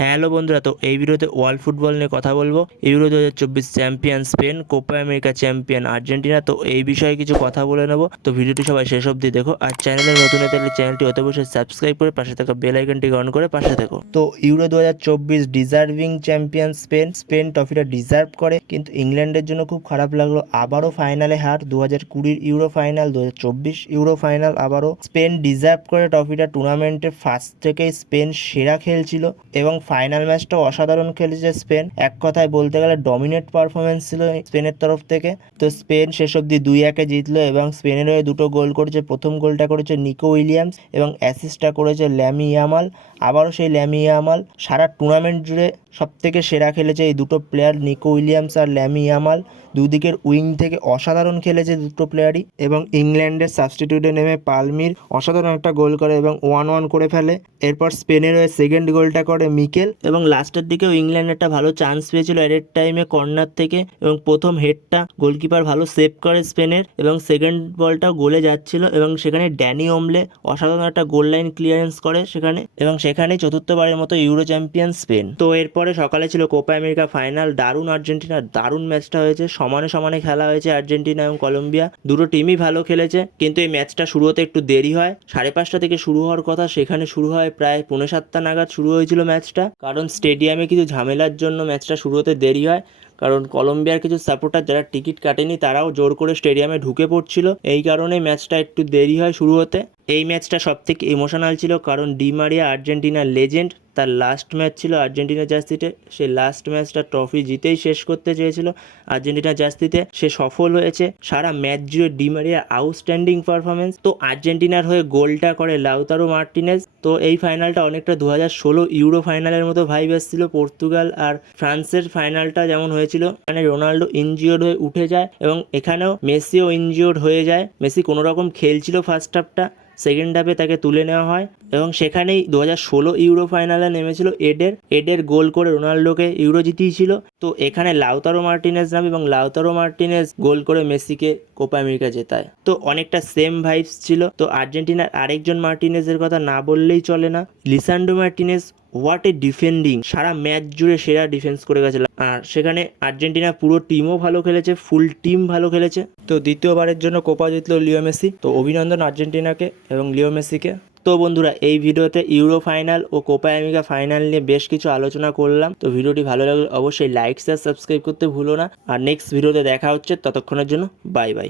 Hello বন্ধুরা, তো এই ভিডিওতে ওয়ার্ল্ড ফুটবল নিয়ে কথা বলব। ইউরো দু হাজার চব্বিশ champion Spain, Copa America champion Argentina, তো এই বিষয়ে কিছু কথা বলে নেব। তো ভিডিওটি সবাই শেষ অবধি দেখো, আর চ্যানেলে নতুন হয়ে থাকলে চ্যানেলটি অত বসে সাবস্ক্রাইব করে পাশে থাকা বেল আইকনটি অন করে পাশে থেকো। তো ইউরো দু হাজার চব্বিশ ডিজার্ভিং চ্যাম্পিয়ন স্পেন স্পেন ট্রফিটা ডিজার্ভ করে, কিন্তু ইংল্যান্ডের জন্য খুব খারাপ লাগল, আবারও ফাইনালে হার দু হাজার কুড়ির ইউরো ফাইনাল দু হাজার চব্বিশ ইউরো ফাইনাল আবারও স্পেন ডিজার্ভ করে ট্রফিটা টুর্নামেন্টে ফার্স্ট থেকেই স্পেন সেরা খেলছিল, এবং ফাইনাল ম্যাচটা অসাধারণ খেলেছে স্পেন। এক কথায় বলতে গেলে ডমিনেট পারফরমেন্স ছিল স্পেনের তরফ থেকে। তো স্পেন শেষ অব্দি দুই একে জিতলো এবং স্পেনের হয়ে দুটো গোল করেছে। প্রথম গোলটা করেছে নিকো উইলিয়ামস এবং অ্যাসিস্টটা করেছে ল্যামি ইয়ামাল। আবারও সেই ল্যামি ইয়ামাল সারা টুর্নামেন্ট জুড়ে সব থেকে সেরা খেলেছে এই দুটো প্লেয়ার নিকো উইলিয়ামস আর ল্যামি ইয়ামাল। দুদিকের উইং থেকে অসাধারণ খেলেছে দুটো প্লেয়ারই এবং ইংল্যান্ডের সাবস্টিটিউটে নেমে পালমির অসাধারণ একটা গোল করে এবং ওয়ান ওয়ান করে ফেলে। এরপর স্পেনের হয়ে সেকেন্ড গোলটা করে মিকেল এবং লাস্টের দিকেও ইংল্যান্ড একটা ভালো চান্স পেয়েছিল এডের টাইমে কর্নার থেকে এবং প্রথম হেডটা গোলকিপার ভালো সেভ করে স্পেনের এবং সেকেন্ড বলটাও গোলে যাচ্ছিল এবং সেখানে ড্যানি ওমলে অসাধারণ একটা গোল লাইন ক্লিয়ারেন্স করে সেখানে এবং সেখানেই চতুর্থবারের মতো ইউরো চ্যাম্পিয়ন স্পেন। তো এরপরে সকালে ছিল কোপা আমেরিকা ফাইনাল, দারুণ আর্জেন্টিনার দারুণ ম্যাচটা হয়েছে, সমানে সমানে খেলা হয়েছে আর্জেন্টিনা এবং কলম্বিয়া। দুটো টিমই ভালো খেলেছে, কিন্তু এই ম্যাচটা শুরু হতে একটু দেরি হয়। সাড়ে পাঁচটা থেকে শুরু হওয়ার কথা, সেখানে শুরু হয় প্রায় পৌনে সাতটা নাগাদ শুরু হয়েছিল ম্যাচটা। কারণ স্টেডিয়ামে কিছু ঝামেলার জন্য ম্যাচটা শুরু হতে দেরি হয়। কারণ কলম্বিয়ার কিছু সাপোর্টার যারা টিকিট কাটেনি, তারাও জোর করে স্টেডিয়ামে ঢুকে পড়ছিল। এই কারণে ম্যাচটা একটু দেরি হয় শুরু হতে। এই ম্যাচটা সব থেকে ইমোশনাল ছিল কারণ ডিমারিয়া আর্জেন্টিনার লেজেন্ড তার লাস্ট ম্যাচ ছিল আর্জেন্টিনা জার্সিতে। সে লাস্ট ম্যাচটা ট্রফি জিতেই শেষ করতে চেয়েছিল আর্জেন্টিনা জার্সিতে। সে সফল হয়েছে সারা ম্যাচ জুড়ে ডিমারিয়া আউটস্ট্যান্ডিং পারফরমেন্স তো আর্জেন্টিনার হয়ে গোলটা করে লাউতারো মার্টিনেজ। তো এই ফাইনালটা অনেকটা দু হাজার ষোলো ইউরো ফাইনালের মতো ভাইব এসেছিল পর্তুগাল আর ফ্রান্সের ফাইনালটা যেমন হয়েছিল। মানে রোনাল্ডো ইনজিওর্ড হয়ে উঠে যায় এবং এখানেও মেসিও ইনজিওর্ড হয়ে যায়। মেসি কোনো রকম খেলছিল ফার্স্ট হাফটা সেকেন্ড হাফে তাকে তুলে নেওয়া হয় এবং সেখানেই দু হাজার ষোলো ইউরো ফাইনালে নেমেছিল এডের। এডের গোল করে রোনাল্ডোকে ইউরো জিতিয়েছিল। তো এখানে লাউতারো মার্টিনেজ নামে এবং লাউতারো মার্টিনেজ গোল করে মেসিকে কোপা আমেরিকা জেতায়। তো অনেকটা সেম ভাইবস ছিল। তো আর্জেন্টিনার আরেকজন মার্টিনেজের কথা না বললেই চলে না। Lisandro Martinez what a defending Sara match জুড়ে সেরা ডিফেন্স করে গেছিল আর সেখানে আর্জেন্টিনা পুরো টিমও ভালো খেলেছে ফুল টিম ভালো খেলেছে। তো দ্বিতীয়বারের জন্য কোপা জিতলো লিও মেসি। তো অভিনন্দন আর্জেন্টিনাকে এবং লিও মেসিকে। তো বন্ধুরা, এই ভিডিওতে ইউরো ফাইনাল ও কোপা আমেরিকা ফাইনাল নিয়ে বেশ কিছু আলোচনা করলাম। তো ভিডিওটি ভালো লাগলে অবশ্যই লাইক শেয়ার সাবস্ক্রাইব করতে ভুলো না। আর নেক্সট ভিডিওতে দেখা হচ্ছে, ততক্ষণের জন্য বাই বাই